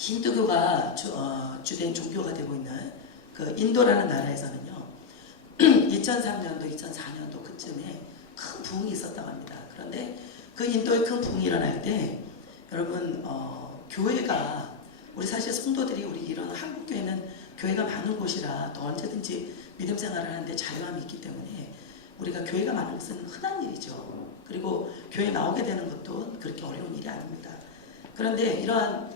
힌두교가 주된 종교가 되고 있는 그 인도라는 나라에서는요 2003년도 2004년도 그쯤에 큰 부흥이 있었다고 합니다. 그런데 그 인도의 큰 부흥이 일어날 때 여러분 교회가 우리 사실 성도들이 우리 이런 한국 교회는 교회가 많은 곳이라 또 언제든지 믿음 생활을 하는데 자유함이 있기 때문에 우리가 교회가 많은 것은 흔한 일이죠. 그리고 교회 나오게 되는 것도 그렇게 어려운 일이 아닙니다. 그런데 이러한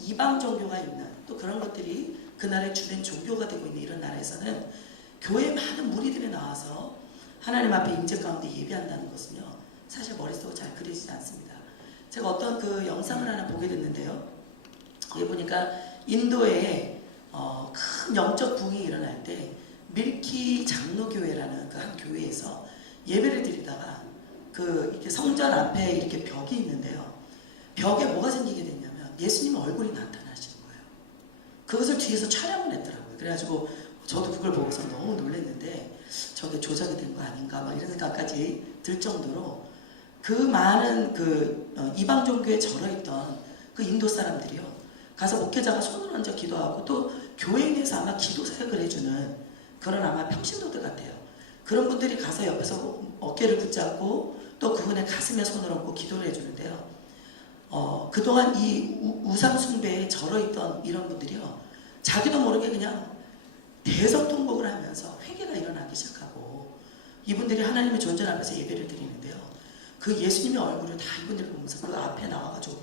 이방 종교가 있는 또 그런 것들이 그 나라의 주된 종교가 되고 있는 이런 나라에서는 교회에 많은 무리들이 나와서 하나님 앞에 임재 가운데 예배한다는 것은요 사실 머릿속에 잘 그려지지 않습니다. 제가 어떤 그 영상을 하나 보게 됐는데요. 거기 보니까 인도에 큰 영적 부흥이 일어날 때 밀키 장로교회라는 그 한 교회에서 예배를 드리다가 그 이렇게 성전 앞에 이렇게 벽이 있는데요. 벽에 뭐가 생기게 됐냐면 예수님의 얼굴이 나타나시는 거예요. 그것을 뒤에서 촬영을 했더라고요. 그래가지고 저도 그걸 보고서 너무 놀랐는데 저게 조작이 된 거 아닌가 막 이런 생각까지 들 정도로 그 많은 그 이방 종교에 절어있던 그 인도 사람들이요 가서 목회자가 손을 얹어 기도하고 또 교회에 대해서 아마 기도 사역을 해주는 그런 아마 평신도들 같아요. 그런 분들이 가서 옆에서 어깨를 붙잡고 또 그분의 가슴에 손을 얹고 기도를 해주는데요. 그동안 이 우상 숭배에 절어있던 이런 분들이요 자기도 모르게 그냥 대성통곡을 하면서 회개가 일어나기 시작하고 이분들이 하나님의 존재 앞에서 예배를 드리는데요. 그 예수님의 얼굴을 다 이분들이 보면서 그 앞에 나와가지고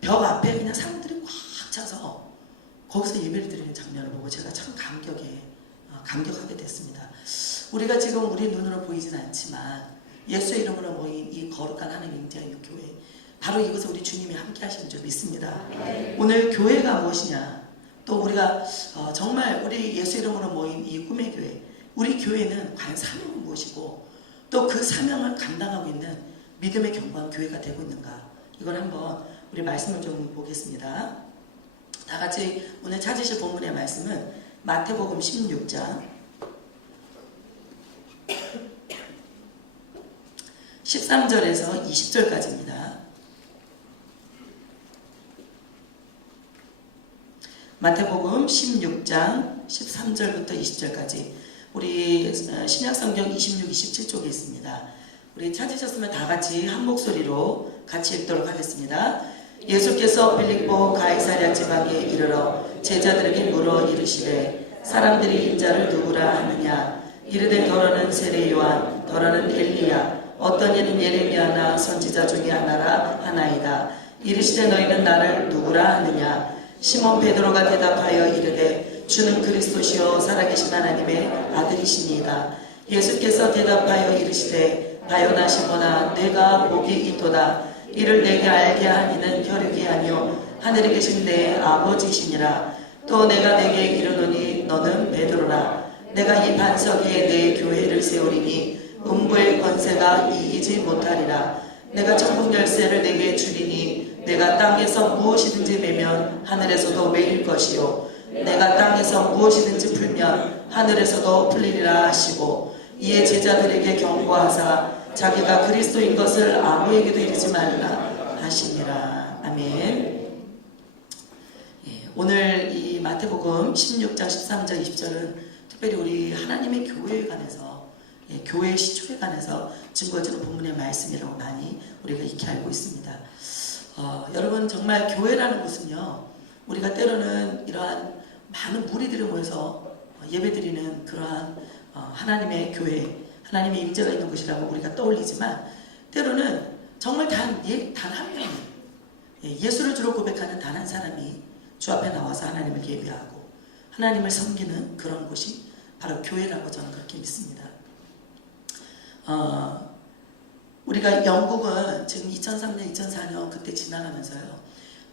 벽 앞에 그냥 사람들이 꽉 차서 거기서 예배를 드리는 장면을 보고 제가 참 감격하게 됐습니다. 우리가 지금 우리 눈으로 보이진 않지만 예수의 이름으로 모인 이 거룩한 하나님 임재하는 교회 바로 이것을 우리 주님이 함께 하시는 줄 믿습니다. 오늘 교회가 무엇이냐 또 우리가 정말 우리 예수 이름으로 모인 이 꿈의 교회 우리 교회는 과연 사명은 무엇이고 또 그 사명을 감당하고 있는 믿음의 경고한 교회가 되고 있는가 이걸 한번 우리 말씀을 좀 보겠습니다. 다 같이 오늘 찾으실 본문의 말씀은 마태복음 16장 13절에서 20절까지입니다. 마태복음 16장 13절부터 20절까지 우리 신약성경 26, 27쪽에 있습니다. 우리 찾으셨으면 다 같이 한 목소리로 같이 읽도록 하겠습니다. 예수께서 빌립보 가이사랴 지방에 이르러 제자들에게 물어 이르시되 사람들이 인자를 누구라 하느냐 이르되 더러는 세례 요한 더러는 엘리야 어떤 이는 예레미야나 선지자 중에 하나라 하나이다. 이르시되 너희는 나를 누구라 하느냐 시몬 베드로가 대답하여 이르되 주는 그리스도시요 살아계신 하나님의 아들이시니이다. 예수께서 대답하여 이르시되 바요나 시몬아 내가 복이 있도다. 이를 내게 알게 하니는 혈육이 아니요 하늘에 계신 내 아버지시니라. 또 내가 내게 이르노니 너는 베드로라. 내가 이 반석 위에 내 교회를 세우리니 음부의 권세가 이기지 못하리라. 내가 천국 열쇠를 내게 주리니 내가 땅에서 무엇이든지 매면 하늘에서도 매일 것이요 내가 땅에서 무엇이든지 풀면 하늘에서도 풀리리라 하시고 이에 제자들에게 경고하사 자기가 그리스도인 것을 아무에게도 이르지 말라 하시니라. 아멘. 오늘 이 마태복음 16장 13절 20절은 특별히 우리 하나님의 교회에 관해서 교회의 시초에 관해서 증거지는 본문의 말씀이라고 많이 우리가 익히 알고 있습니다. 여러분 정말 교회라는 곳은요 우리가 때로는 이러한 많은 무리들이 모여서 예배드리는 그러한 하나님의 교회 하나님의 임재가 있는 곳이라고 우리가 떠올리지만 때로는 정말 단 한 명이 예수를 주로 고백하는 단 한 사람이 주 앞에 나와서 하나님을 예배하고 하나님을 섬기는 그런 곳이 바로 교회라고 저는 그렇게 믿습니다. 우리가 영국은 지금 2003년, 2004년 그때 지나가면서요.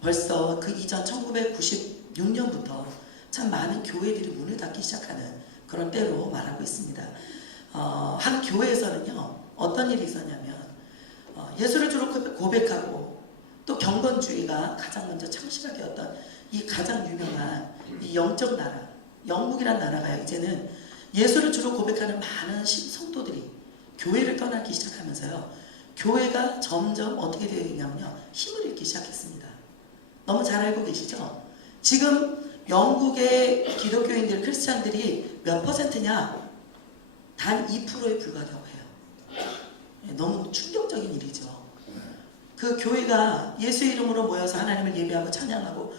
벌써 그 이전 1996년부터 참 많은 교회들이 문을 닫기 시작하는 그런 때로 말하고 있습니다. 한 교회에서는요. 어떤 일이 있었냐면 예수를 주로 고백하고 또 경건주의가 가장 먼저 창시가 되었던 이 가장 유명한 이 영적 나라, 영국이란 나라가요. 이제는 예수를 주로 고백하는 많은 성도들이 교회를 떠나기 시작하면서요. 교회가 점점 어떻게 되어 있냐면요. 힘을 잃기 시작했습니다. 너무 잘 알고 계시죠? 지금 영국의 기독교인들, 크리스찬들이 몇 퍼센트냐? 단 2%에 불과하다고 해요. 너무 충격적인 일이죠. 그 교회가 예수 이름으로 모여서 하나님을 예배하고 찬양하고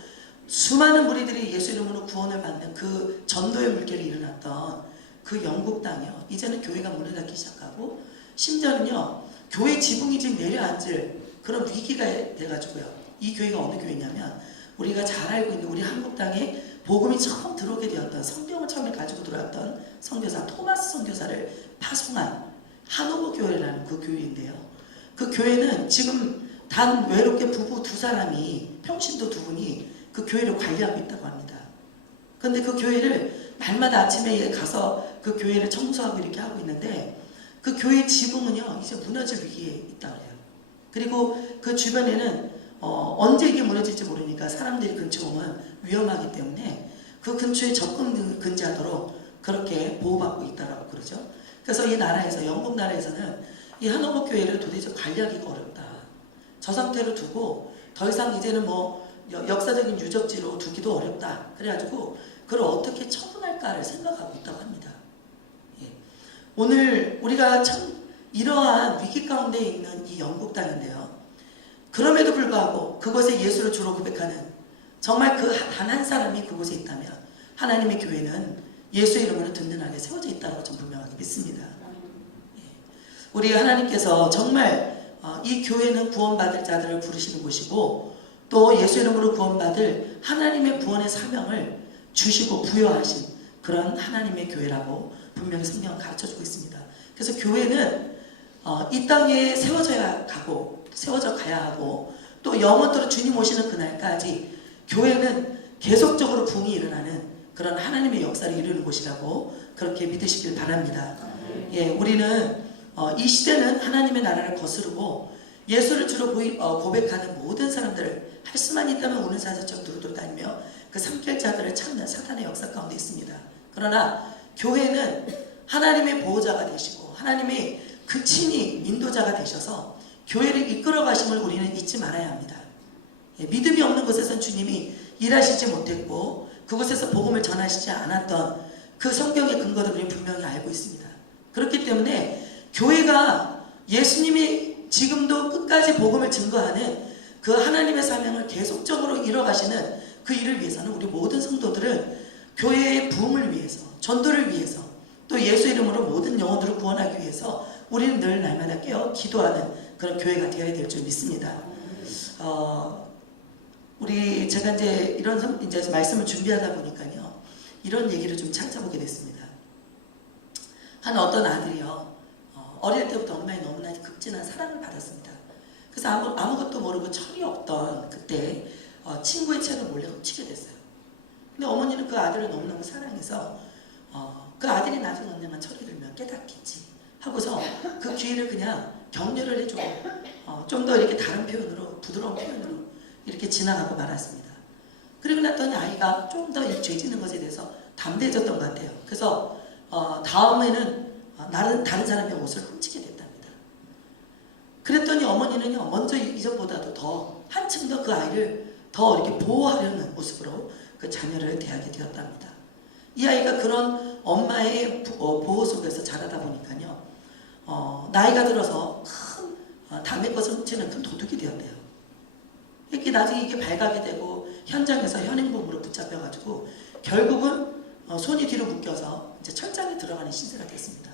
수많은 무리들이 예수 이름으로 구원을 받는 그 전도의 물결이 일어났던 그 영국 땅이요. 이제는 교회가 문을 닫기 시작하고 심지어는요. 교회 지붕이 지금 내려앉을 그런 위기가 돼가지고요. 이 교회가 어느 교회냐면 우리가 잘 알고 있는 우리 한국 땅에 복음이 처음 들어오게 되었던 성경을 처음에 가지고 들어왔던 선교사 토마스 선교사를 파송한 한오버 교회라는 그 교회인데요. 그 교회는 지금 단 외롭게 부부 두 사람이 평신도 두 분이 그 교회를 관리하고 있다고 합니다. 그런데 그 교회를 날마다 아침에 가서 그 교회를 청소하고 이렇게 하고 있는데 그 교회 지붕은요 이제 무너질 위기에 있다고 해요. 그리고 그 주변에는 언제 이게 무너질지 모르니까 사람들이 근처에 오면 위험하기 때문에 그 근처에 접근 금지하도록 그렇게 보호받고 있다라고 그러죠. 그래서 이 나라에서 영국 나라에서는 이 한오버 교회를 도대체 관리하기가 어렵다. 저 상태로 두고 더 이상 이제는 뭐 역사적인 유적지로 두기도 어렵다. 그래가지고 그걸 어떻게 처분할까를 생각하고 있다고 합니다. 예. 오늘 우리가 참 이러한 위기 가운데 있는 이 영국 땅인데요. 그럼에도 불구하고 그곳에 예수를 주로 고백하는 정말 그 단 한 사람이 그곳에 있다면 하나님의 교회는 예수 이름으로 든든하게 세워져 있다고 좀 분명하게 믿습니다. 예. 우리 하나님께서 정말 이 교회는 구원받을 자들을 부르시는 곳이고 또 예수 이름으로 구원받을 하나님의 구원의 사명을 주시고 부여하신 그런 하나님의 교회라고 분명히 성경은 가르쳐주고 있습니다. 그래서 교회는 이 땅에 세워져 가야 하고 또 영원토록 주님 오시는 그날까지 교회는 계속적으로 부흥이 일어나는 그런 하나님의 역사를 이루는 곳이라고 그렇게 믿으시길 바랍니다. 예, 우리는 이 시대는 하나님의 나라를 거스르고 예수를 주로 고백하는 모든 사람들을 할 수만 있다면 우는 사자처럼 두루두루 다니며 그 삼킬자들을 찾는 사탄의 역사 가운데 있습니다. 그러나 교회는 하나님의 보호자가 되시고 하나님의 그 친히 인도자가 되셔서 교회를 이끌어 가심을 우리는 잊지 말아야 합니다. 예, 믿음이 없는 곳에선 주님이 일하시지 못했고 그곳에서 복음을 전하시지 않았던 그 성경의 근거를 우리는 분명히 알고 있습니다. 그렇기 때문에 교회가 예수님이 지금도 끝까지 복음을 증거하는 그 하나님의 사명을 계속적으로 이뤄가시는 그 일을 위해서는 우리 모든 성도들은 교회의 부흥을 위해서 전도를 위해서 또 예수 이름으로 모든 영혼들을 구원하기 위해서 우리는 늘 날마다 깨어 기도하는 그런 교회가 되어야 될 줄 믿습니다. 제가 이제 이런 말씀을 준비하다 보니까요 이런 얘기를 좀 찾아보게 됐습니다. 한 어떤 아들이요 어릴 때부터 엄마의 너무나 극진한 사랑을 받았습니다. 그래서 아무것도 모르고 철이 없던 그때 친구의 책을 몰래 훔치게 됐어요. 근데 어머니는 그 아들을 너무너무 사랑해서 그 아들이 나중에 언젠가 철이 들면 깨닫겠지 하고서 그 기회를 그냥 격려를 해주고 좀 더 이렇게 다른 표현으로 부드러운 표현으로 이렇게 지나가고 말았습니다. 그리고 났더니 아이가 좀 더 죄 짓는 것에 대해서 담대해졌던 것 같아요. 그래서 다음에는 다른 사람의 옷을 훔치게 됐답니다. 그랬더니 어머니는요 먼저 이전보다도 더 한층 더 그 아이를 더 이렇게 보호하려는 모습으로 그 자녀를 대하게 되었답니다. 이 아이가 그런 엄마의 보호 속에서 자라다 보니까요 나이가 들어서 큰 남의 것을 훔치는 큰 도둑이 되었대요. 이렇게 나중에 이게 발각이 되고 현장에서 현행범으로 붙잡혀가지고 결국은 손이 뒤로 묶여서 이제 철장에 들어가는 신세가 됐습니다.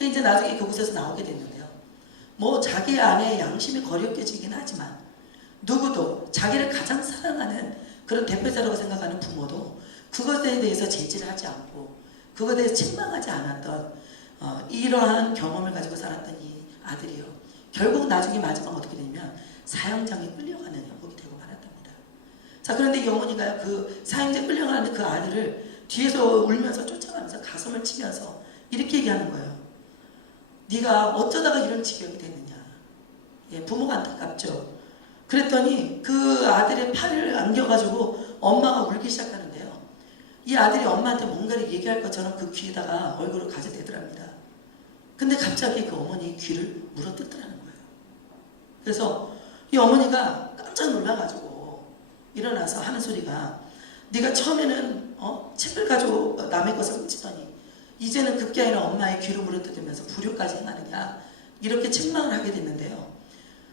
이제 나중에 그곳에서 나오게 됐는데요. 뭐 자기 안에 양심이 거리끼지긴 하지만 누구도 자기를 가장 사랑하는 그런 대표자라고 생각하는 부모도 그것에 대해서 제지를 하지 않고 그것에 대해서 책망하지 않았던 이러한 경험을 가지고 살았던 이 아들이요. 결국 나중에 마지막 어떻게 되냐면 사형장에 끌려가는 형국이 되고 말았답니다. 자, 그런데 이 어머니가 그 사형장에 끌려가는 그 아들을 뒤에서 울면서 쫓아가면서 가슴을 치면서 이렇게 얘기하는 거예요. 네가 어쩌다가 이런 지경이 됐느냐. 예, 부모가 안타깝죠. 그랬더니 그 아들의 팔을 안겨가지고 엄마가 울기 시작하는데요. 이 아들이 엄마한테 뭔가를 얘기할 것처럼 그 귀에다가 얼굴을 가져대더랍니다. 근데 갑자기 그 어머니 귀를 물어뜯더라는 거예요. 그래서 이 어머니가 깜짝 놀라가지고 일어나서 하는 소리가 네가 처음에는 책을 가지고 남의 것을 훔치더니 이제는 급기야는 엄마의 귀로 물어뜯으면서 불효까지 행하느냐 이렇게 책망을 하게 됐는데요.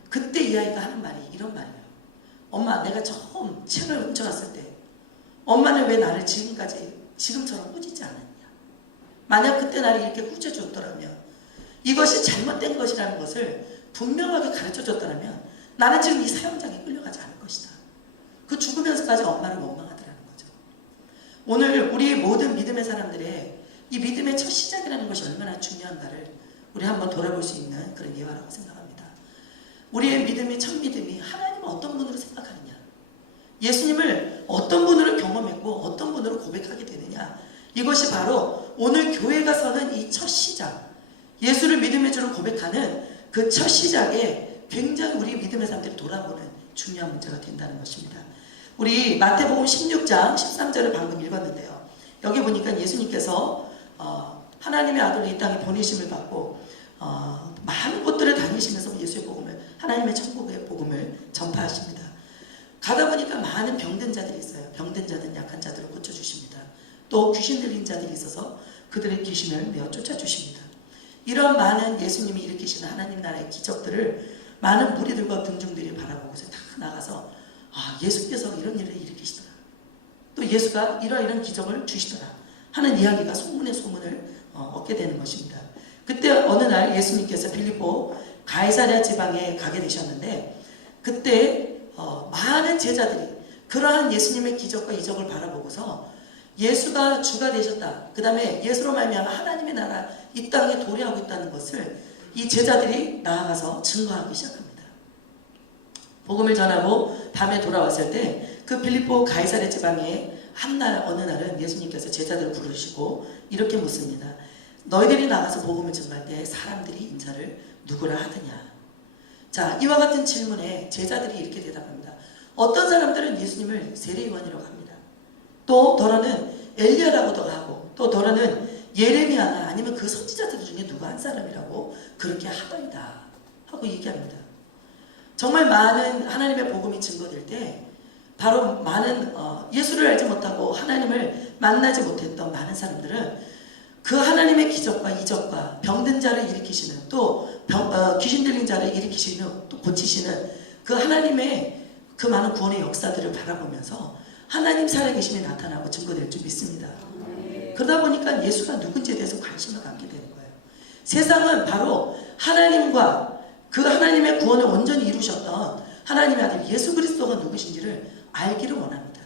그때 이 아이가 하는 말이 이런 말이에요. 엄마, 내가 처음 책을 훔쳐갔을 때 엄마는 왜 나를 지금처럼 꾸짖지 않았냐. 만약 그때 나를 이렇게 꾸짖어줬더라면 이것이 잘못된 것이라는 것을 분명하게 가르쳐줬더라면 나는 지금 이 사형장에 끌려가지 않을 것이다. 그 죽으면서까지 엄마를 원망하더라는 거죠. 오늘 우리 모든 믿음의 사람들의 이 믿음의 첫 시작이라는 것이 얼마나 중요한가를 우리 한번 돌아볼 수 있는 그런 예화라고 생각합니다. 우리의 믿음의 첫 믿음이 하나님을 어떤 분으로 생각하느냐, 예수님을 어떤 분으로 경험했고 어떤 분으로 고백하게 되느냐, 이것이 바로 오늘 교회가 서는 이 첫 시작, 예수를 믿음의 주로 고백하는 그 첫 시작에 굉장히 우리 믿음의 사람들이 돌아보는 중요한 문제가 된다는 것입니다. 우리 마태복음 16장 13절을 방금 읽었는데요. 여기 보니까 예수님께서 하나님의 아들을 이 땅에 보내심을 받고 많은 곳들을 다니시면서 예수의 복음을, 하나님의 천국의 복음을 전파하십니다. 가다 보니까 많은 병든 자들이 있어요. 병든 자든 약한 자들을 고쳐주십니다. 또 귀신 들린 자들이 있어서 그들의 귀신을 내어 쫓아주십니다. 이런 많은 예수님이 일으키시는 하나님 나라의 기적들을 많은 무리들과 군중들이 바라보고서 다 나가서 예수께서 이런 일을 일으키시더라, 또 예수가 이런 기적을 주시더라 하는 이야기가 소문의 소문을 얻게 되는 것입니다. 그때 어느 날 예수님께서 빌립보 가이사랴 지방에 가게 되셨는데, 그때 많은 제자들이 그러한 예수님의 기적과 이적을 바라보고서 예수가 주가 되셨다, 그 다음에 예수로 말미암아 하나님의 나라 이 땅에 도래하고 있다는 것을 이 제자들이 나아가서 증거하기 시작합니다. 복음을 전하고 밤에 돌아왔을 때 그 빌립보 가이사랴 지방에 어느 날은 예수님께서 제자들을 부르시고 이렇게 묻습니다. 너희들이 나가서 복음을 전할 때 사람들이 인자를 누구라 하느냐. 자, 이와 같은 질문에 제자들이 이렇게 대답합니다. 어떤 사람들은 예수님을 세례요한이라고 합니다. 또 더러는 엘리야라고도 하고, 또 더러는 예레미야나 아니면 그 선지자들 중에 누구 한 사람이라고 그렇게 하더이다 하고 얘기합니다. 정말 많은 하나님의 복음이 증거될 때 바로 많은 예수를 알지 못하고 하나님을 만나지 못했던 많은 사람들은 그 하나님의 기적과 이적과 병든 자를 일으키시는, 또 귀신 들린 자를 일으키시는, 또 고치시는 그 하나님의 그 많은 구원의 역사들을 바라보면서 하나님 살아계심이 나타나고 증거될 줄 믿습니다. 그러다 보니까 예수가 누군지에 대해서 관심을 갖게 되는 거예요. 세상은 바로 하나님과 그 하나님의 구원을 온전히 이루셨던 하나님의 아들 예수 그리스도가 누구신지를 알기를 원합니다.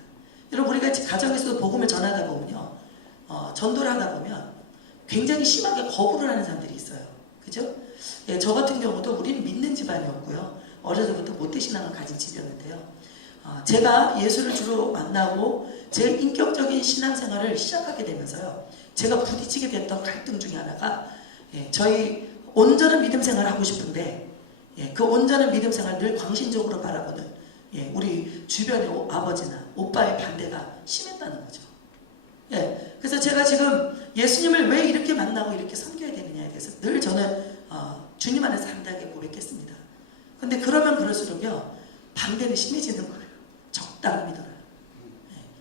여러분, 우리가 가정에서도 복음을 전하다 보면요, 전도를 하다 보면 굉장히 심하게 거부를 하는 사람들이 있어요. 그죠? 예, 저 같은 경우도 우리는 믿는 집안이었고요, 어려서부터 모태신앙을 가진 집이었는데요, 제가 예수를 주로 만나고 제 인격적인 신앙생활을 시작하게 되면서요, 제가 부딪히게 됐던 갈등 중에 하나가, 저희 온전한 믿음 생활을 하고 싶은데, 그 온전한 믿음 생활을 늘 광신적으로 바라보는 우리 주변의 아버지나 오빠의 반대가 심했다는 거죠. 그래서 제가 지금 예수님을 왜 이렇게 만나고 이렇게 섬겨야 되느냐에 대해서 늘 저는 주님 안에서 담대하게 고백했습니다. 근데 그러면 그럴수록요, 반대는 심해지는 거예요. 적당히 믿어라.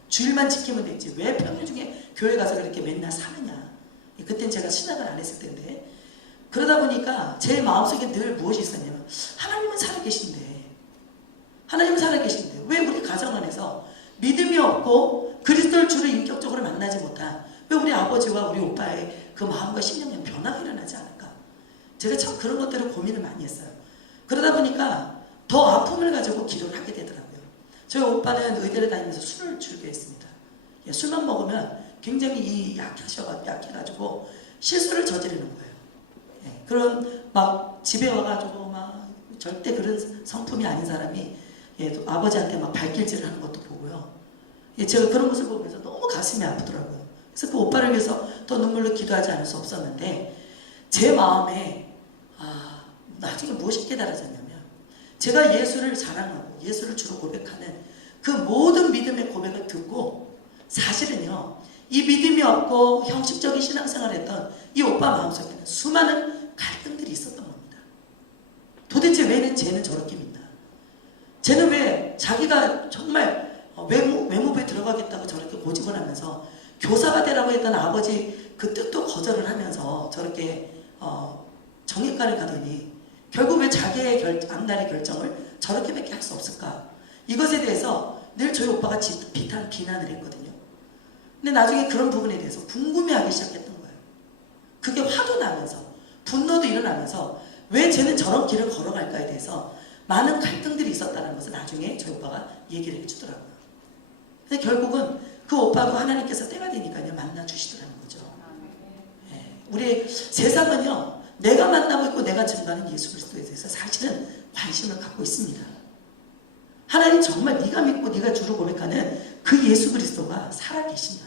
주일만 지키면 되지 왜 평일 중에 교회 가서 그렇게 맨날 사느냐. 그땐 제가 신학을 안 했을 텐데, 그러다 보니까 제 마음속에 늘 무엇이 있었냐면, 하나님은 살아계신데 왜 우리 가정 안에서 믿음이 없고 그리스도를 주로 인격적으로 만나지 못한 왜 우리 아버지와 우리 오빠의 그 마음과 심령에 변화가 일어나지 않을까. 제가 참 그런 것들을 고민을 많이 했어요. 그러다 보니까 더 아픔을 가지고 기도를 하게 되더라고요. 저희 오빠는 의대를 다니면서 술을 즐겨했습니다. 술만 먹으면 굉장히 약해가지고 실수를 저지르는 거예요. 그런 막 집에 와가지고 막 절대 그런 성품이 아닌 사람이 또 아버지한테 막 발길질을 하는 것도 보고요. 제가 그런 모습을 보면서 너무 가슴이 아프더라고요. 그래서 그 오빠를 위해서 더 눈물로 기도하지 않을 수 없었는데, 제 마음에 나중에 무엇이 깨달아졌냐면, 제가 예수를 자랑하고 예수를 주로 고백하는 그 모든 믿음의 고백을 듣고, 사실은요, 이 믿음이 없고 형식적인 신앙생활을 했던 이 오빠 마음속에는 수많은 갈등들이 있었던 겁니다. 도대체 왜 쟤는 저렇게 믿나? 쟤는 왜 자기가 정말 고집을 하면서 교사가 되라고 했던 아버지 그 뜻도 거절을 하면서 저렇게 정외과를 가더니 결국 왜 자기의 앞날의 결정을 저렇게밖에 할 수 없을까? 이것에 대해서 늘 저희 오빠가 비난을 했거든요. 근데 나중에 그런 부분에 대해서 궁금해하기 시작했던 거예요. 그게 화도 나면서 분노도 일어나면서 왜 쟤는 저런 길을 걸어갈까에 대해서 많은 갈등들이 있었다는 것을 나중에 저희 오빠가 얘기를 해주더라고요. 근데 결국은 그 오빠도 하나님께서 때가 되니까요 만나주시더라는 거죠. 예, 우리 세상은요 내가 만나고 있고 내가 증거하는 예수 그리스도에 대해서 사실은 관심을 갖고 있습니다. 하나님 정말 네가 믿고 네가 주로 고백하는 그 예수 그리스도가 살아계시냐?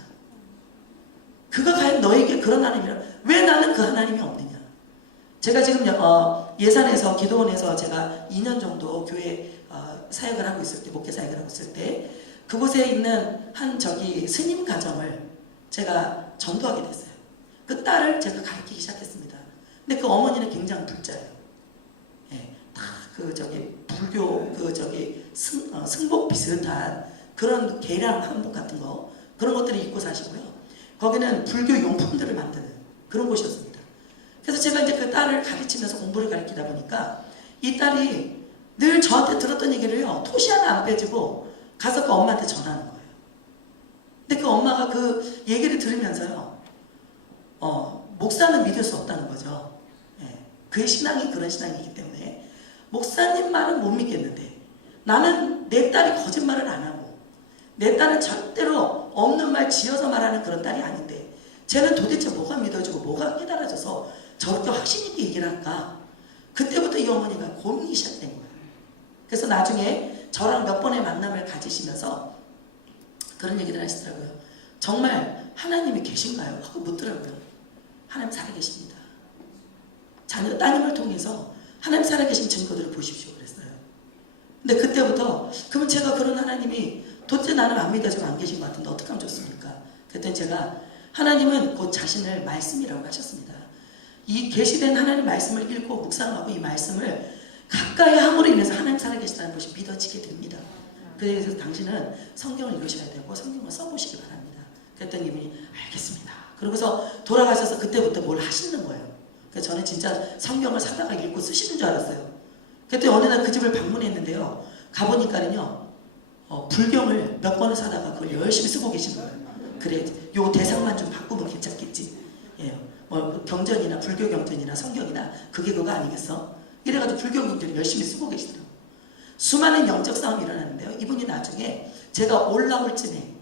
그가 과연 너에게 그런 하나님이라 왜 나는 그 하나님이 없느냐? 제가 지금 예산에서 기도원에서 제가 2년 정도 교회 사역을 하고 있을 때 목회 사역을 하고 있을 때 그곳에 있는 한 스님 가정을 제가 전도하게 됐어요. 그 딸을 제가 가르치기 시작했습니다. 근데 그 어머니는 굉장히 불자예요. 예, 다 불교 승복 비슷한 그런 계량 한복 같은 거 그런 것들을 입고 사시고요. 거기는 불교 용품들을 만드는 그런 곳이었습니다. 그래서 제가 이제 그 딸을 가르치면서 공부를 가르치다 보니까 이 딸이 늘 저한테 들었던 얘기를요. 토시 하나 안 빼지고 가서 그 엄마한테 전하는 거예요. 근데 그 엄마가 그 얘기를 들으면서요. 목사는 믿을 수 없다는 거죠. 예, 그의 신앙이 그런 신앙이기 때문에 목사님 말은 못 믿겠는데 나는 내 딸이 거짓말을 안 하고 내 딸은 절대로 없는 말 지어서 말하는 그런 딸이 아닌데 쟤는 도대체 뭐가 믿어지고 뭐가 깨달아져서 저렇게 확신 있게 얘기를 할까? 그때부터 이 어머니가 고민이 시작된 거예요. 그래서 나중에 저랑 몇 번의 만남을 가지시면서 그런 얘기를 하시더라고요. 정말 하나님이 계신가요? 하고 묻더라고요. 하나님 살아계십니다. 자녀 따님을 통해서 하나님 살아계신 증거들을 보십시오 그랬어요. 근데 그때부터 그러면 제가 그런 하나님이 도대체 나는 안 믿어지고 안 계신 것 같은데 어떻게 하면 좋습니까? 그랬더니 제가 하나님은 곧 자신을 말씀이라고 하셨습니다. 이 계시된 하나님 말씀을 읽고 묵상하고 이 말씀을 가까이 함으로 인해서 하나님 살아계시다는 것이 믿어지게 됩니다. 그래서 당신은 성경을 읽으셔야 되고 성경을 써보시기 바랍니다. 그랬더니 이분이 알겠습니다. 그러고서 돌아가셔서 그때부터 뭘 하시는 거예요. 그래서 저는 진짜 성경을 사다가 읽고 쓰시는 줄 알았어요. 그때 어느 날 그 집을 방문했는데요. 가보니까는요. 불경을 몇 권을 사다가 그걸 열심히 쓰고 계신 거예요. 그래, 요 대상만 좀 바꾸면 괜찮겠지. 예, 뭐 경전이나 불교 경전이나 성경이나 그게 그거 아니겠어? 이래가지고 불교 경전을 열심히 쓰고 계시더라고요. 수많은 영적 싸움이 일어나는데요. 이분이 나중에 제가 올라올 쯤에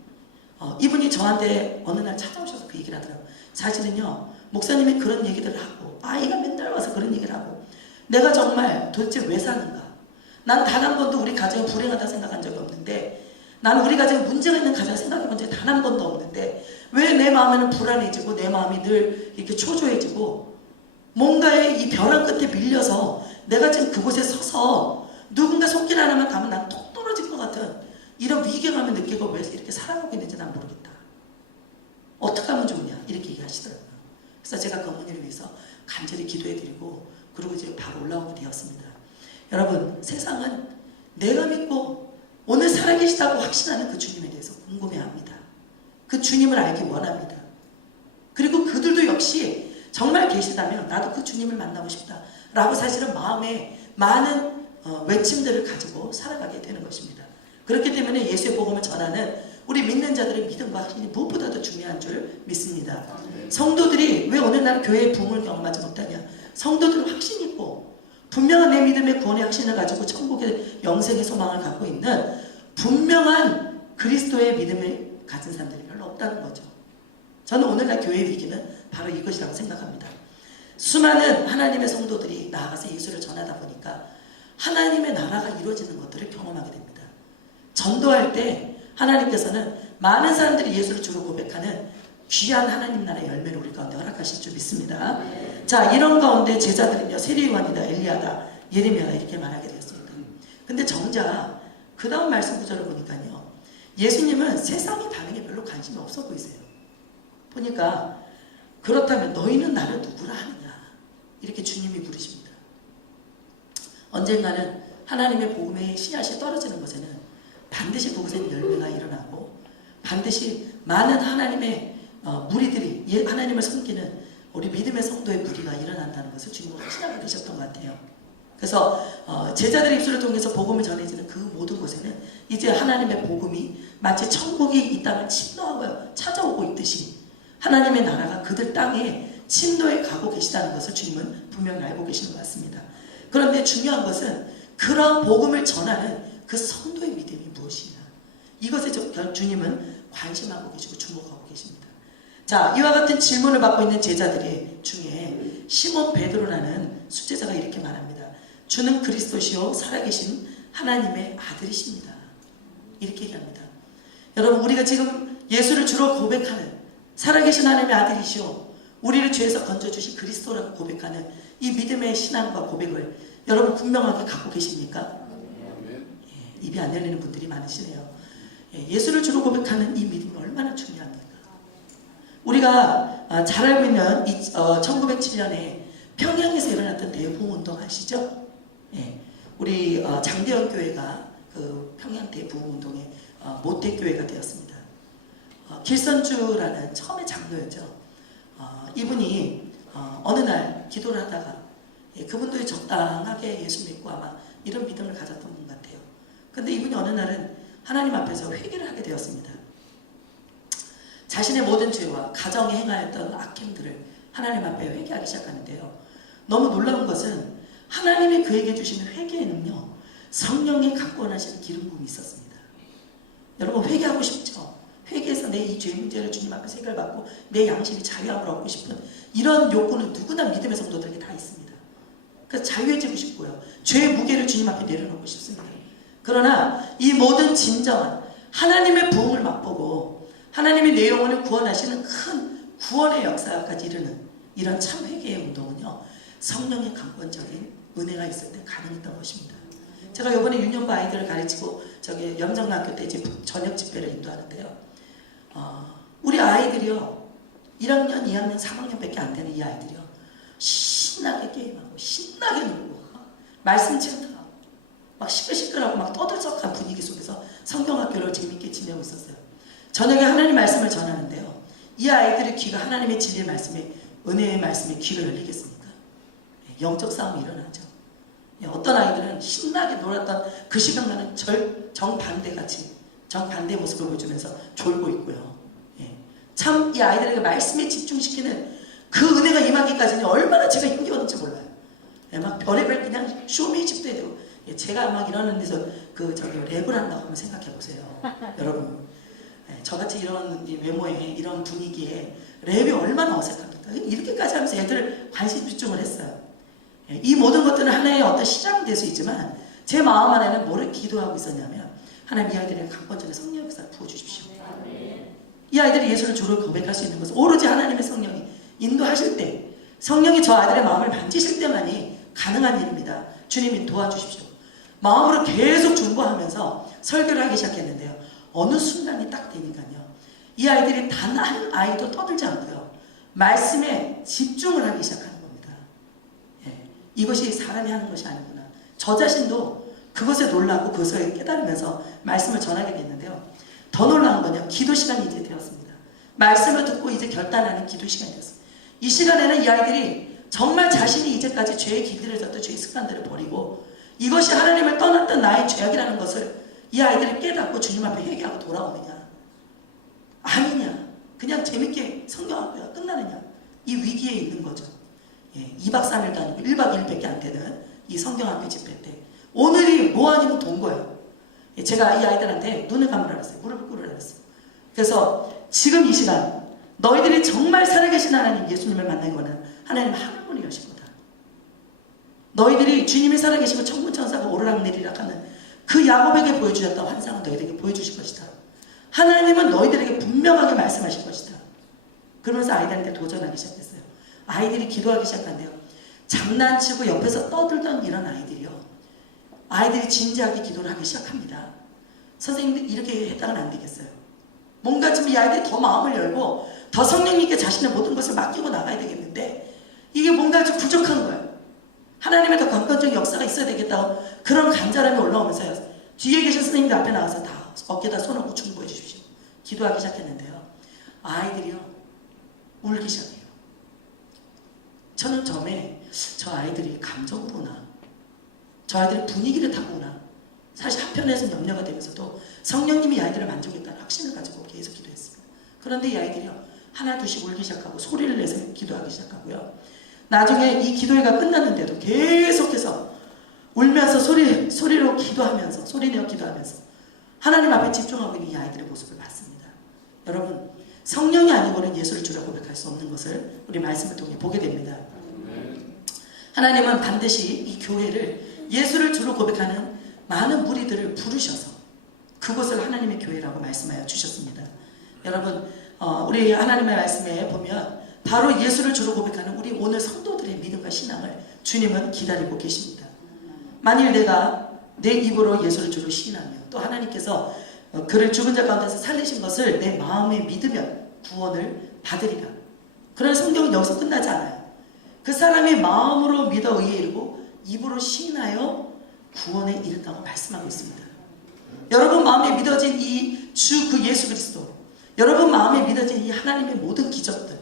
이분이 저한테 어느 날 찾아오셔서 그 얘기를 하더라고요. 사실은요, 목사님이 그런 얘기들을 하고 아이가 맨날 와서 그런 얘기를 하고 내가 정말 도대체 왜 사는가? 난 단 한 번도 우리 가정이 불행하다 생각한 적이 없는데 나는 우리 가정에 문제가 있는 가정 생각해 본 적이 단 한 번도 없는데 왜 내 마음에는 불안해지고 내 마음이 늘 이렇게 초조해지고 뭔가의 이 벼랑 끝에 밀려서 내가 지금 그곳에 서서 누군가 손길 하나만 가면 난 톡 떨어질 것 같은 이런 위기감을 느끼고 왜 이렇게 살아가고 있는지 난 모르겠다. 어떻게 하면 좋으냐 이렇게 얘기하시더라고요. 그래서 제가 그 어머니를 위해서 간절히 기도해드리고 그리고 이제 바로 올라오게 되었습니다. 여러분 세상은 내가 믿고 오늘 살아계시다고 확신하는 그 주님에 대해서 궁금해합니다. 그 주님을 알기 원합니다. 그리고 그들도 역시 정말 계시다면 나도 그 주님을 만나고 싶다 라고 사실은 마음에 많은 외침들을 가지고 살아가게 되는 것입니다. 그렇기 때문에 예수의 복음을 전하는 우리 믿는 자들의 믿음과 확신이 무엇보다도 중요한 줄 믿습니다. 성도들이 왜 오늘날 교회의 부흥을 경험하지 못하냐? 성도들은 확신 있고 분명한 내 믿음의 구원의 확신을 가지고 천국의 영생의 소망을 갖고 있는 분명한 그리스도의 믿음을 가진 사람들이 별로 없다는 거죠. 저는 오늘날 교회의 위기는 바로 이것이라고 생각합니다. 수많은 하나님의 성도들이 나아가서 예수를 전하다 보니까 하나님의 나라가 이루어지는 것들을 경험하게 됩니다. 전도할 때 하나님께서는 많은 사람들이 예수를 주로 고백하는 귀한 하나님 나라의 열매를 우리 가운데 허락하실 줄 믿습니다. 자, 이런 가운데 제자들은요, 세례요한이다, 엘리야다, 예레미야다 이렇게 말하게 되었습니다. 근데 정작 그 다음 말씀 구절을 보니까요, 예수님은 세상의 반응에 별로 관심이 없어 보이세요. 보니까 그렇다면 너희는 나를 누구라 하느냐 이렇게 주님이 부르십니다. 언젠가는 하나님의 복음의 씨앗이 떨어지는 것에는 반드시 그곳에는 열매가 일어나고 반드시 많은 하나님의 무리들이 하나님을 섬기는 우리 믿음의 성도의 무리가 일어난다는 것을 주님은 확신하게 되셨던 것 같아요. 그래서 제자들의 입술을 통해서 복음을 전해지는 그 모든 곳에는 이제 하나님의 복음이 마치 천국이 이 땅을 침노하고 찾아오고 있듯이 하나님의 나라가 그들 땅에 침노해 가고 계시다는 것을 주님은 분명히 알고 계시는 것 같습니다. 그런데 중요한 것은 그런 복음을 전하는 그 성도의 믿음이 무엇이냐, 이것에 주님은 관심하고 계시고 주목하고 계십니다. 자, 이와 같은 질문을 받고 있는 제자들 중에 시몬 베드로라는 수제자가 이렇게 말합니다. 주는 그리스도시요 살아계신 하나님의 아들이십니다. 이렇게 얘기합니다. 여러분, 우리가 지금 예수를 주로 고백하는 살아계신 하나님의 아들이시오, 우리를 죄에서 건져주신 그리스도라고 고백하는 이 믿음의 신앙과 고백을 여러분 분명하게 갖고 계십니까? 예, 입이 안 열리는 분들이 많으시네요. 예수를 주로 고백하는 이 믿음이 얼마나 중요합니까? 우리가 잘 알고 있는 1907년에 평양에서 일어났던 대부흥운동 아시죠? 예, 우리 장대현 교회가 그 평양 대부흥운동의 모태교회가 되었습니다. 길선주라는 처음에 장로였죠. 이분이 어느 날 기도를 하다가 그분도 적당하게 예수 믿고 아마 이런 믿음을 가졌던 분 같아요. 근데 이분이 어느 날은 하나님 앞에서 회개를 하게 되었습니다. 자신의 모든 죄와 가정에 행하였던 악행들을 하나님 앞에 회개하기 시작하는데요. 너무 놀라운 것은 하나님이 그에게 주시는 회개에는요, 성령이 갖고 원하시는 기름 부음이 있었습니다. 여러분, 회개하고 싶죠? 회개해서 내 이 죄 문제를 주님 앞에서 해결받고 내 양심이 자유함을 얻고 싶은 이런 욕구는 누구나 믿음의 성도들에게 다 있습니다. 그래서 자유해지고 싶고요, 죄의 무게를 주님 앞에 내려놓고 싶습니다. 그러나 이 모든 진정한 하나님의 부흥을 맛보고 하나님이 내 영혼을 구원하시는 큰 구원의 역사까지 이르는 이런 참 회개의 운동은요, 성령의 강권적인 은혜가 있을 때 가능했던 것입니다. 제가 이번에 유년부 아이들을 가르치고 염정학교 때 저녁 집회를 인도하는데요. 우리 아이들이요, 1학년, 2학년, 3학년밖에 안 되는 이 아이들이요, 신나게 게임하고 신나게 놀고 말씀 챈다고 막 시끌시끌하고 막 떠들썩한 분위기 속에서 성경학교를 재밌게 지내고 있었어요. 저녁에 하나님 말씀을 전하는데요, 이 아이들의 귀가 하나님의 진리의 말씀에, 은혜의 말씀에 귀가 열리겠습니까? 영적 싸움이 일어나죠. 어떤 아이들은 신나게 놀았던 그 시간과는 정반대같이 정반대 모습을 보여주면서 졸고 있고요. 참 이 아이들에게 말씀에 집중시키는 그 은혜가 임하기까지는 얼마나 제가 힘겨웠는지 몰라요. 막 별의별 그냥 쇼미집도 해야 되고, 제가 막 이러는 데서 랩을 한다고 한번 생각해 보세요. 여러분, 저같이 이런 외모에 이런 분위기에 랩이 얼마나 어색합니까? 이렇게까지 하면서 애들 관심 집중을 했어요. 이 모든 것들은 하나의 어떤 시작이 될 수 있지만 제 마음 안에는 뭐를 기도하고 있었냐면, 하나님 이 아이들에게 강권적인 성령의 역사를 부어주십시오. 이 아이들이 예수를 주로 고백할 수 있는 것은 오로지 하나님의 성령이 인도하실 때, 성령이 저 아이들의 마음을 만지실 때만이 가능한 일입니다. 주님이 도와주십시오. 마음으로 계속 중보하면서 설교를 하기 시작했는데요, 어느 순간이 딱 되니까요, 이 아이들이 단 한 아이도 떠들지 않고요, 말씀에 집중을 하기 시작하는 겁니다. 이것이 사람이 하는 것이 아니구나. 저 자신도 그것에 놀라고 그것을 깨달으면서 말씀을 전하게 됐는데요, 더 놀라운 건요, 기도 시간이 이제 되었습니다. 말씀을 듣고 이제 결단하는 기도 시간이 되었습니다. 이 시간에는 이 아이들이 정말 자신이 이제까지 죄의 길들을 졌던 죄의 습관들을 버리고 이것이 하나님을 떠났던 나의 죄악이라는 것을 이 아이들이 깨닫고 주님 앞에 회개하고 돌아오느냐, 아니냐, 그냥 재밌게 성경학교가 끝나느냐, 이 위기에 있는 거죠. 2박 3일도 아니고 1박 2일밖에 안 되는 이 성경학교 집회 때 오늘이 뭐 아니면 돈 거예요. 제가 이 아이들한테 눈을 감으라 했어요. 무릎을 꿇으라 했어요. 그래서 지금 이 시간 너희들이 정말 살아계신 하나님 예수님을 만나기 원하는 하나님 하늘문이 여신 거다. 너희들이 주님이 살아계시고 천군천사가 오르락내리락 하는 그 야곱에게 보여주셨던 환상을 너희들에게 보여주실 것이다. 하나님은 너희들에게 분명하게 말씀하실 것이다. 그러면서 아이들한테 도전하기 시작했어요. 아이들이 기도하기 시작한대요. 장난치고 옆에서 떠들던 이런 아이들이요, 아이들이 진지하게 기도를 하기 시작합니다. 선생님들 이렇게 했다가는 안 되겠어요. 뭔가 좀 이 아이들이 더 마음을 열고 더 성령님께 자신의 모든 것을 맡기고 나가야 되겠는데 이게 뭔가 좀 부족한 거예요. 하나님의 더 강권적인 역사가 있어야 되겠다고 그런 간절함이 올라오면서요, 뒤에 계신 선생님들 앞에 나와서 다 어깨에다 손 얹고 중보해 주십시오. 기도하기 시작했는데요, 아이들이요 울기 시작해요. 저는 처음에 저 아이들이 감정으로 오나, 저 아이들이 분위기를 타고 오나, 사실 한편에서는 염려가 되면서도 성령님이 이 아이들을 만족했다는 확신을 가지고 계속 기도했습니다. 그런데 이 아이들이요 하나 둘씩 울기 시작하고 소리를 내서 기도하기 시작하고요. 나중에 이 기도회가 끝났는데도 계속해서 울면서 소리로 기도하면서, 소리내어 기도하면서 하나님 앞에 집중하고 있는 이 아이들의 모습을 봤습니다. 여러분, 성령이 아니고는 예수를 주라 고백할 수 없는 것을 우리 말씀을 통해 보게 됩니다. 하나님은 반드시 이 교회를 예수를 주로 고백하는 많은 무리들을 부르셔서 그것을 하나님의 교회라고 말씀하여 주셨습니다. 여러분, 우리 하나님의 말씀에 보면 바로 예수를 주로 고백하는 우리 오늘 성도들의 믿음과 신앙을 주님은 기다리고 계십니다. 만일 내가 내 입으로 예수를 주로 시인하며 또 하나님께서 그를 죽은 자 가운데서 살리신 것을 내 마음에 믿으면 구원을 받으리라. 그런 성경은 여기서 끝나지 않아요. 그 사람이 마음으로 믿어 의에 이르고 입으로 시인하여 구원에 이른다고 말씀하고 있습니다. 여러분 마음에 믿어진 이 주 그 예수 그리스도, 여러분 마음에 믿어진 이 하나님의 모든 기적들,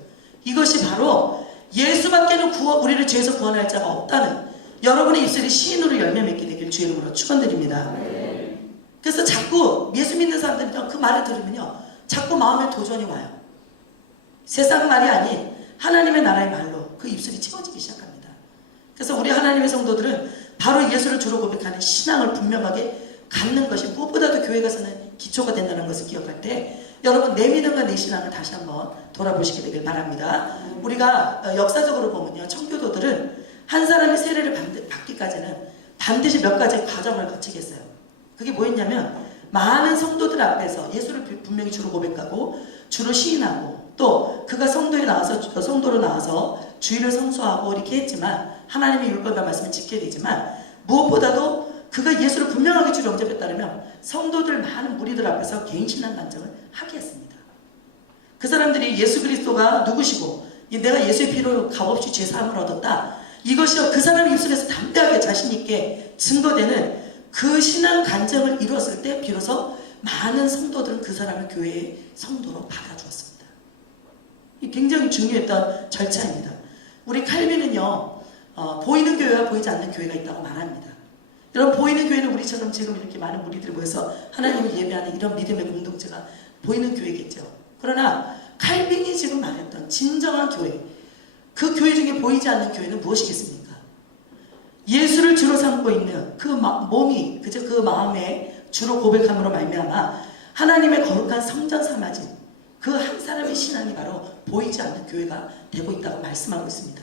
이것이 바로 예수밖에는 우리를 죄에서 구원할 자가 없다는 여러분의 입술이 시인으로 열매 맺게 되길 주의 이름으로 축원드립니다. 그래서 자꾸 예수 믿는 사람들은요 그 말을 들으면요 자꾸 마음에 도전이 와요. 세상 말이 아닌 하나님의 나라의 말로 그 입술이 채워지기 시작합니다. 그래서 우리 하나님의 성도들은 바로 예수를 주로 고백하는 신앙을 분명하게 갖는 것이 무엇보다도 교회 가서는 기초가 된다는 것을 기억할 때 여러분 내 믿음과 내 신앙을 다시 한번 돌아보시게 되길 바랍니다. 우리가 역사적으로 보면요 청교도들은 한 사람이 세례를 받기까지는 반드시 몇 가지 과정을 거치겠어요. 그게 뭐였냐면 많은 성도들 앞에서 예수를 분명히 주로 고백하고 주로 시인하고 또 그가 성도로 나와서 주의를 성수하고 이렇게 했지만 하나님의 율법과 말씀을 지켜야 되지만 무엇보다도 그가 예수를 분명하게 주로 영접했다면 성도들 많은 무리들 앞에서 개인 신앙 간증을 하게 했습니다. 그 사람들이 예수 그리스도가 누구시고 내가 예수의 피로 값없이 죄사함을 얻었다, 이것이 그 사람의 입술에서 담대하게 자신있게 증거되는 그 신앙 간증을 이루었을 때 비로소 많은 성도들은 그 사람을 교회의 성도로 받아주었습니다. 이 굉장히 중요했던 절차입니다. 우리 칼빈은요 보이는 교회와 보이지 않는 교회가 있다고 말합니다. 여러분 보이는 교회는 우리처럼 지금 이렇게 많은 무리들이 모여서 하나님을 예배하는 이런 믿음의 공동체가 보이는 교회겠죠. 그러나 칼빈이 지금 말했던 진정한 교회, 그 교회 중에 보이지 않는 교회는 무엇이겠습니까? 예수를 주로 삼고 있는 그 몸이 그저 그 마음에 주로 고백함으로 말미암아 하나님의 거룩한 성전 삼아진 그 한 사람의 신앙이 바로 보이지 않는 교회가 되고 있다고 말씀하고 있습니다.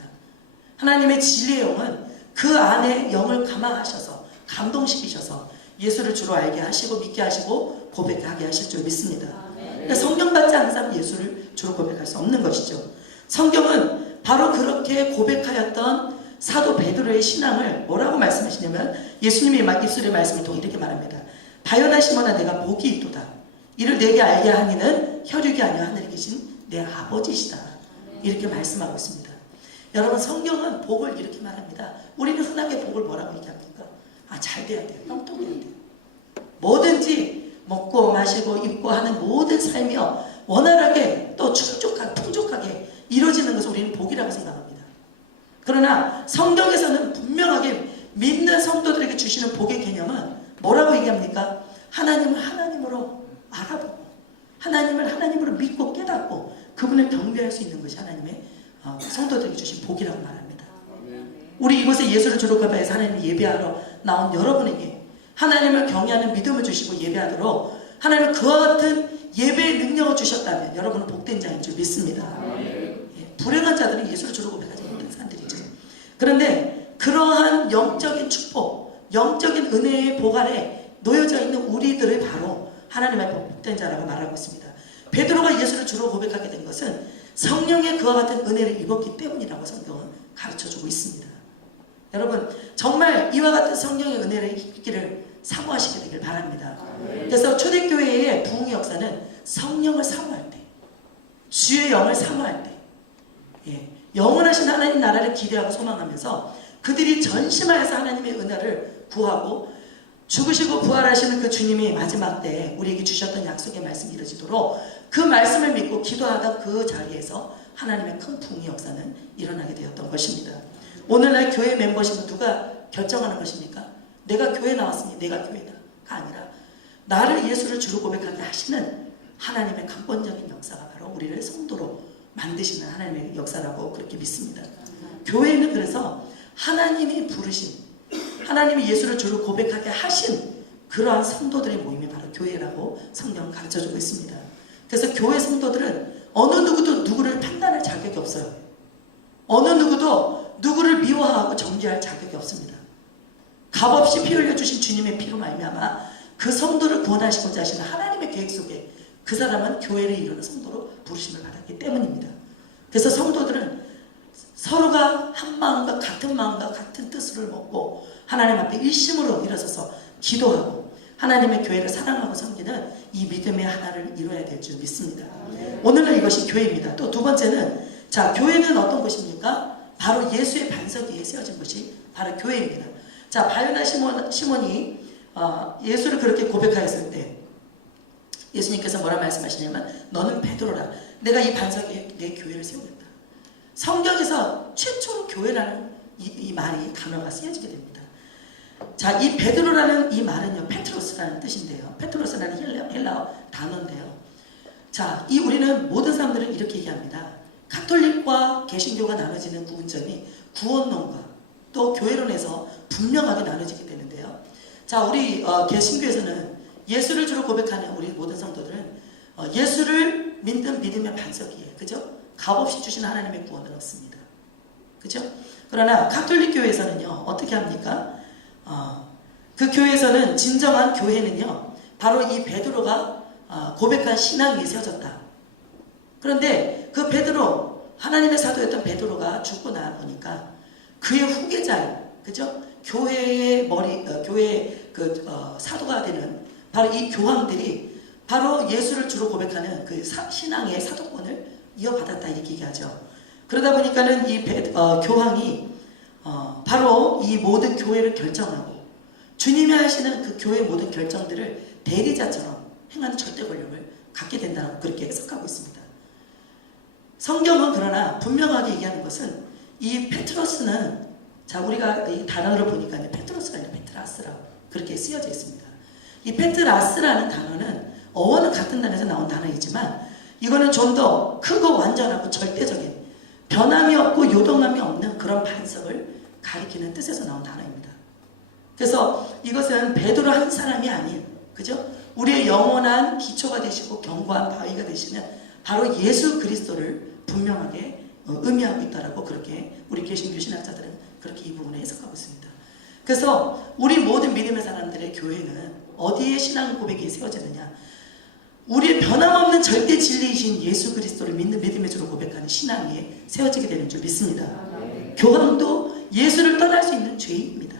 하나님의 진리의 영은 그 안에 영을 감화하셔서 감동시키셔서 예수를 주로 알게 하시고 믿게 하시고 고백하게 하실 줄 믿습니다. 그러니까 성령 받지 않는 사람은 예수를 주로 고백할 수 없는 것이죠. 성경은 바로 그렇게 고백하였던 사도 베드로의 신앙을 뭐라고 말씀하시냐면 예수님의 입술의 말씀을 통해 이렇게 말합니다. 바요나 시몬아 내가 복이 있도다. 이를 내게 알게 하니는 혈육이 아니라 하늘에 계신 내 아버지시다. 이렇게 말씀하고 있습니다. 여러분 성경은 복을 이렇게 말합니다. 우리는 흔하게 복을 뭐라고 얘기합니까? 잘 돼야 돼요. 형통해야 돼요. 뭐든지 먹고 마시고 입고 하는 모든 삶이요 원활하게 또 풍족하게 이루어지는 것을 우리는 복이라고 생각합니다. 그러나 성경에서는 분명하게 믿는 성도들에게 주시는 복의 개념은 뭐라고 얘기합니까? 하나님을 하나님으로 알아보고 하나님을 하나님으로 믿고 깨닫고 그분을 경배할 수 있는 것이 하나님의 성도들에게 주신 복이라고 말합니다. 우리 이곳에 예수를 주로 고백해서 하나님을 예배하러 나온 여러분에게 하나님을 경외하는 믿음을 주시고 예배하도록 하나님은 그와 같은 예배의 능력을 주셨다면 여러분은 복된 자인 줄 믿습니다. 불행한 자들은 예수를 주로 고백하지 못한 사람들이죠. 그런데 그러한 영적인 축복, 영적인 은혜의 복 아래 놓여져 있는 우리들을 바로 하나님의 복된 자라고 말하고 있습니다. 베드로가 예수를 주로 고백하게 된 것은 성령의 그와 같은 은혜를 입었기 때문이라고 성경은 가르쳐주고 있습니다. 여러분 정말 이와 같은 성령의 은혜를 입기를 사모하시게 되길 바랍니다. 그래서 초대교회의 부흥의 역사는 성령을 사모할 때, 주의 영을 사모할 때, 영원하신 하나님 나라를 기대하고 소망하면서 그들이 전심하여서 하나님의 은혜를 구하고 죽으시고 부활하시는 그 주님이 마지막 때 우리에게 주셨던 약속의 말씀이 이루어지도록 그 말씀을 믿고 기도하던 그 자리에서 하나님의 큰 부흥의 역사는 일어나게 되었던 것입니다. 오늘날 교회 멤버십은 누가 결정하는 것입니까? 내가 교회 나왔으니 내가 교회다가 아니라 나를 예수를 주로 고백하게 하시는 하나님의 근본적인 역사가 바로 우리를 성도로 만드시는 하나님의 역사라고 그렇게 믿습니다. 교회는 그래서 하나님이 부르신, 하나님이 예수를 주로 고백하게 하신 그러한 성도들의 모임이 바로 교회라고 성경은 가르쳐주고 있습니다. 그래서 교회 성도들은 어느 누구도 누구를 판단할 자격이 없어요. 어느 누구도 누구를 미워하고 정죄할 자격이 없습니다. 값없이 피 흘려주신 주님의 피로 말미암아 그 성도를 구원하시고자 하시는 하나님의 계획 속에 그 사람은 교회를 이루는 성도로 부르심을 받았기 때문입니다. 그래서 성도들은 서로가 한 마음과 같은 뜻을 먹고 하나님 앞에 일심으로 일어서서 기도하고 하나님의 교회를 사랑하고 섬기는 이 믿음의 하나를 이루어야 될 줄 믿습니다. 오늘날 이것이 교회입니다. 또 두 번째는, 자, 교회는 어떤 것입니까? 바로 예수의 반석 위에 세워진 것이 바로 교회입니다. 자, 바요나 시몬이 예수를 그렇게 고백하였을 때 예수님께서 뭐라 말씀하시냐면 너는 베드로라, 내가 이 반석 위에 내 교회를 세우겠다. 성경에서 최초로 교회라는 이 말이, 단어가 쓰여지게 됩니다. 자, 이 베드로라는 이 말은요, 페트로스라는 뜻인데요. 페트로스라는 헬라어 단어인데요. 자, 우리는 모든 사람들은 이렇게 얘기합니다. 가톨릭과 개신교가 나눠지는 구분점이 구원론과 또 교회론에서 분명하게 나눠지게 되는데요. 자, 우리 개신교에서는 예수를 주로 고백하는 우리 모든 성도들은 예수를 믿는 믿음의 반석 위에, 그죠? 값없이 주신 하나님의 구원을 얻습니다. 그죠? 그러나 가톨릭 교회에서는요, 어떻게 합니까? 그 교회에서는, 진정한 교회는요, 바로 이 베드로가 고백한 신앙 위에 세워졌다. 그런데 그 베드로, 하나님의 사도였던 베드로가 죽고 나와 보니까 그의 후계자, 그죠? 교회의 교회의 사도가 되는 바로 이 교황들이 바로 예수를 주로 고백하는 그 신앙의 사도권을 이어받았다, 이렇게 얘기하죠. 그러다 보니까는 이 교황이 바로 이 모든 교회를 결정하고 주님이 하시는 그 교회의 모든 결정들을 대리자처럼 행하는 절대 권력을 갖게 된다고 그렇게 해석하고 있습니다. 성경은 그러나 분명하게 얘기하는 것은 이 페트로스는, 자, 우리가 이 단어를 보니까 페트로스가 아니라 페트라스라고 그렇게 쓰여져 있습니다. 이 페트라스라는 단어는 어원은 같은 단어에서 나온 단어이지만 이거는 좀 더 크고 완전하고 절대적인, 변함이 없고 요동함이 없는 그런 반석을 가리키는 뜻에서 나온 단어입니다. 그래서 이것은 베드로 한 사람이 아닌, 그죠? 우리의 영원한 기초가 되시고 견고한 바위가 되시는 바로 예수 그리스도를 분명하게 의미하고 있다라고 그렇게 우리 개신교 신학자들은 그렇게 이 부분을 해석하고 있습니다. 그래서 우리 모든 믿음의 사람들의 교회는 어디에 신앙 고백이 세워지느냐? 우리의 변함없는 절대 진리이신 예수 그리스도를 믿는 믿음의 주로 고백하는 신앙 위에 세워지게 되는 줄 믿습니다. 교황도 예수를 떠날 수 있는 죄인입니다.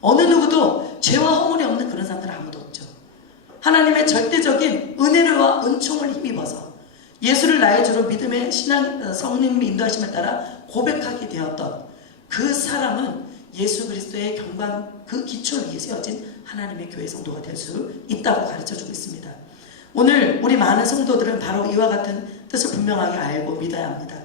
어느 누구도 죄와 허물이 없는 그런 사람들은 아무도 없죠. 하나님의 절대적인 은혜와 은총을 힘입어서 예수를 나의 주로 믿음의 신앙, 성령님의 인도하심에 따라 고백하게 되었던 그 사람은 예수 그리스도의 경관 그 기초 위에 세워진 하나님의 교회 성도가 될 수 있다고 가르쳐주고 있습니다. 오늘 우리 많은 성도들은 바로 이와 같은 뜻을 분명하게 알고 믿어야 합니다.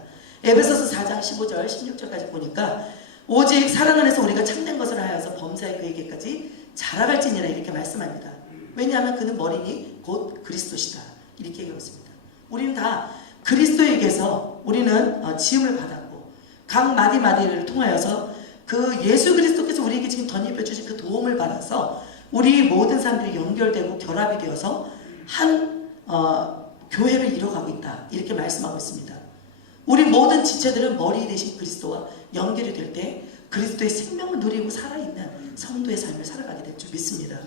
에베소서 4장 15절 16절까지 보니까 오직 사랑 안에서 우리가 참된 것을 하여서 범사의 그에게까지 자라갈지니라 이렇게 말씀합니다. 왜냐하면 그는 머리니 곧 그리스도시다, 이렇게 얘기하고 있습니다. 우리는 다 그리스도에게서 우리는 지음을 받았고 각 마디마디를 통하여서 그 예수 그리스도께서 우리에게 지금 덧입혀 주신 그 도움을 받아서 우리 모든 사람들이 연결되고 결합이 되어서 한 교회를 이뤄가고 있다, 이렇게 말씀하고 있습니다. 우리 모든 지체들은 머리 대신 그리스도와 연결이 될 때 그리스도의 생명을 누리고 살아있는 성도의 삶을 살아가게 될 줄 믿습니다.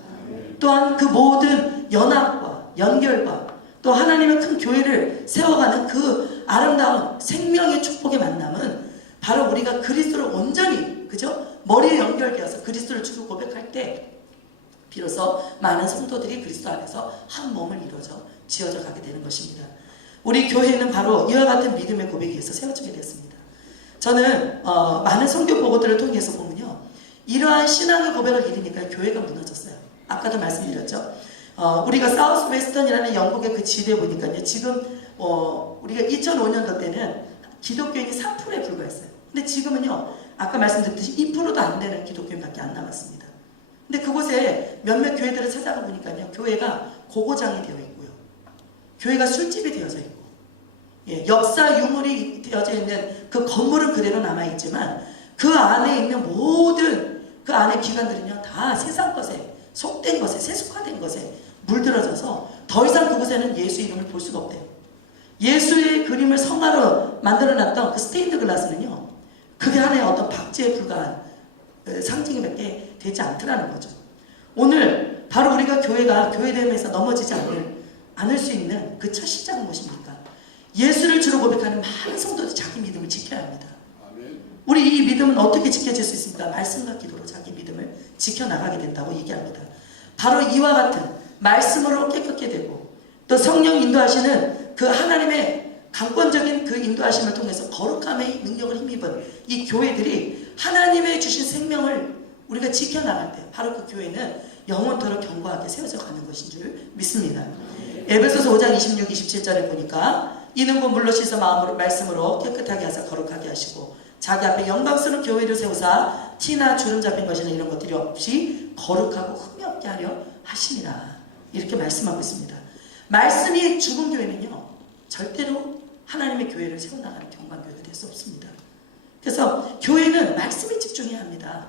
또한 그 모든 연합과 연결과 또 하나님의 큰 교회를 세워가는 그 아름다운 생명의 축복의 만남은 바로 우리가 그리스도를 온전히, 그죠? 머리에 연결되어서 그리스도를 주로 고백할 때 비로소 많은 성도들이 그리스도 안에서 한 몸을 이루어져 지어져 가게 되는 것입니다. 우리 교회는 바로 이와 같은 믿음의 고백에 의해서 세워지게 됐습니다. 저는 많은 성경 보고들을 통해서 보면요, 이러한 신앙의 고백을 잃으니까 교회가 무너졌어요. 아까도 말씀드렸죠. 우리가 사우스 웨스턴이라는 영국의 그 지대에 보니까요. 지금 우리가 2005년도 때는 기독교인이 3%에 불과했어요. 근데 지금은요. 아까 말씀드렸듯이 2%도 안 되는 기독교인밖에 안 남았습니다. 근데 그곳에 몇몇 교회들을 찾아가 보니까요. 교회가 고고장이 되어 있고요. 교회가 술집이 되어져 있고 역사 유물이 되어져 있는 그 건물은 그대로 남아있지만 그 안에 있는 모든 그 안의 기관들은요. 다 세상 것에 속된 것에 세속화된 것에 물들어져서 더 이상 그곳에는 예수 이름을 볼 수가 없대요. 예수의 그림을 성화로 만들어놨던 그 스테인드 글라스는요. 그게 하나의 어떤 박제에 불과한 상징밖에 되지 않더라는 거죠. 오늘 바로 우리가 교회가 교회됨에서 넘어지지 않을 수 있는 그 첫 시작은 무엇입니까? 예수를 주로 고백하는 많은 성도들이 자기 믿음을 지켜야 합니다. 우리 이 믿음은 어떻게 지켜질 수 있습니까? 말씀과 기도로 자기 믿음을 지켜나가게 된다고 얘기합니다. 바로 이와 같은 말씀으로 깨끗게 되고 또 성령 인도하시는 그 하나님의 강권적인 그 인도하심을 통해서 거룩함의 능력을 힘입은 이 교회들이 하나님의 주신 생명을 우리가 지켜나갈 때 바로 그 교회는 영원토록 견고하게 세워져 가는 것인 줄 믿습니다. 에베소서 5장 26, 27절에 보니까 이는 곧 물로 씻어 마음으로 말씀으로 깨끗하게 하사 거룩하게 하시고 자기 앞에 영광스러운 교회를 세우사 티나 주름 잡힌 것이나 이런 것들이 없이 거룩하고 흠이 없게 하려 하시니라. 이렇게 말씀하고 있습니다. 말씀이 죽은 교회는요 절대로 하나님의 교회를 세워나가는 경관교회가 될 수 없습니다. 그래서 교회는 말씀에 집중해야 합니다.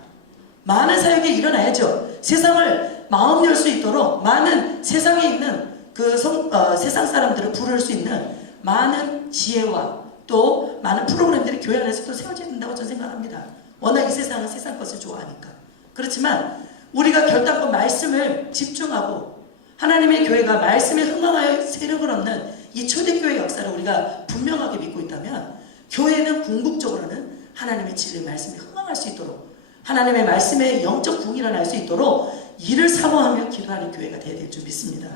많은 사역이 일어나야죠. 세상을 마음 열 수 있도록 많은 세상에 있는 그 세상 사람들을 부를 수 있는 많은 지혜와 또 많은 프로그램들이 교회 안에서도 세워져야 된다고 저는 생각합니다. 워낙 이 세상은 세상 것을 좋아하니까. 그렇지만 우리가 결단코 말씀을 집중하고 하나님의 교회가 말씀에 흥황하여 세력을 얻는 이 초대교회 역사를 우리가 분명하게 믿고 있다면 교회는 궁극적으로는 하나님의 진리의 말씀에 흥황할 수 있도록 하나님의 말씀에 영적 부흥이 일어날 수 있도록 이를 사모하며 기도하는 교회가 되어야 될 줄 믿습니다.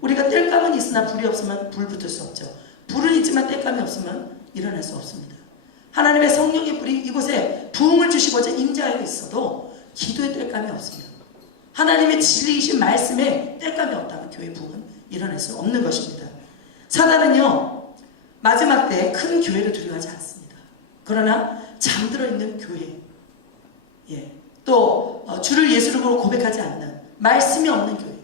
우리가 땔감은 있으나 불이 없으면 불 붙을 수 없죠. 불은 있지만 땔감이 없으면 일어날 수 없습니다. 하나님의 성령의 불이 이곳에 부흥을 주시고자 임재하여 있어도 기도의 땔감이 없으면 하나님의 진리이신 말씀에 땔감이 없다면 교회 부흥은 일어날 수 없는 것입니다. 사단은요 마지막 때 큰 교회를 두려워하지 않습니다. 그러나 잠들어 있는 교회 또 주를 예수로 고백하지 않는 말씀이 없는 교회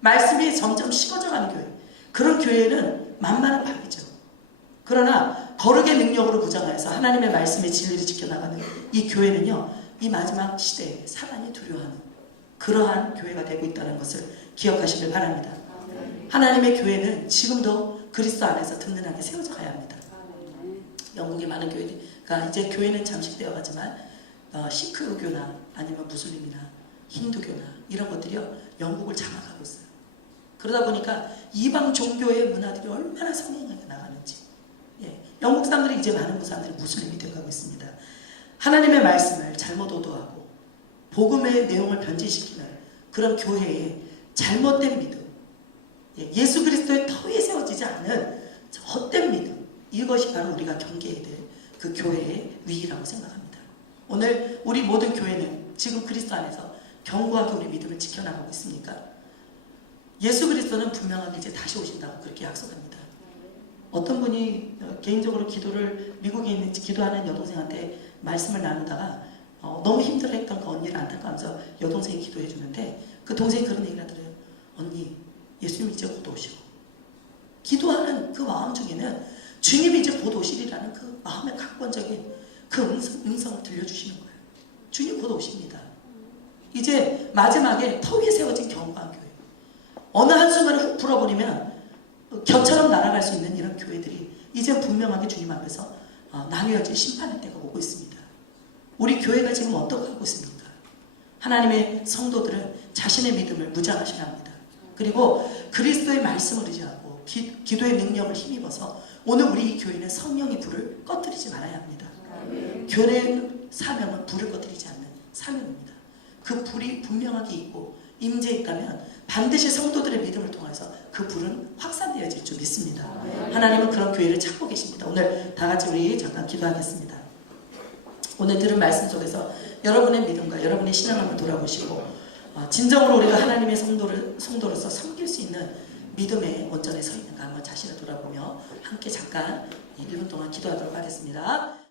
말씀이 점점 식어져가는 교회 그런 교회는 만만한 밥이죠. 그러나 거룩의 능력으로 무장하여서 하나님의 말씀의 진리를 지켜나가는 이 교회는요 이 마지막 시대에 사단이 두려워하는 그러한 교회가 되고 있다는 것을 기억하시길 바랍니다. 하나님의 교회는 지금도 그리스도 안에서 든든하게 세워져 가야 합니다. 영국의 많은 교회가 이제 교회는 잠식되어 가지만 시크교나 아니면 무슬림이나 힌두교나 이런 것들이요 영국을 장악하고 있어요. 그러다 보니까 이방 종교의 문화들이 얼마나 성행하게 나가는지 영국 사람들이 이제 많은 사람들이 무슬림이 되어가고 있습니다. 하나님의 말씀을 잘못 오도하고 복음의 내용을 변질시키는 그런 교회의 잘못된 믿음 예수 그리스도의 터 위에 세워지지 않은 헛된 믿음 이것이 바로 우리가 경계해야 될 그 교회의 위기라고 생각합니다. 오늘 우리 모든 교회는 지금 그리스도 안에서 견고하게 우리 믿음을 지켜나가고 있습니까? 예수 그리스도는 분명하게 이제 다시 오신다고 그렇게 약속합니다. 어떤 분이 개인적으로 기도를 미국에 있는 기도하는 여동생한테 말씀을 나누다가 너무 힘들어했던 그 언니를 안타까워하면서 여동생이 기도해 주는데 그 동생이 그런 얘기를 하더래요. 언니 예수님 이제 곧 오시고 기도하는 그 마음 중에는 주님이 이제 곧 오시리라는 그 마음의 각본적인 그 음성을 들려주시는 거예요. 주님 곧 오십니다. 이제 마지막에 터 위에 세워진 견고한 교회 어느 한순간에 훅 불어버리면 겨처럼 날아갈 수 있는 이런 교회들이 이제 분명하게 주님 앞에서 나뉘어질 심판의 때가 오고 있습니다. 우리 교회가 지금 어떻게 하고 있습니까? 하나님의 성도들은 자신의 믿음을 무장하셔야 합니다. 그리고 그리스도의 말씀을 의지하고 기도의 능력을 힘입어서 오늘 우리 이 교회는 성령의 불을 꺼뜨리지 말아야 합니다. 교회의 사명은 불을 꺼뜨리지 않는 사명입니다. 그 불이 분명하게 있고 임재해 있다면 반드시 성도들의 믿음을 통해서 그 불은 확산되어질 줄 믿습니다. 하나님은 그런 교회를 찾고 계십니다. 오늘 다 같이 우리 잠깐 기도하겠습니다. 오늘 들은 말씀 속에서 여러분의 믿음과 여러분의 신앙을 한번 돌아보시고 진정으로 우리가 하나님의 성도로서 섬길 수 있는 믿음의 원전에 서 있는가 한번 자신을 돌아보며 함께 잠깐 1분 동안 기도하도록 하겠습니다.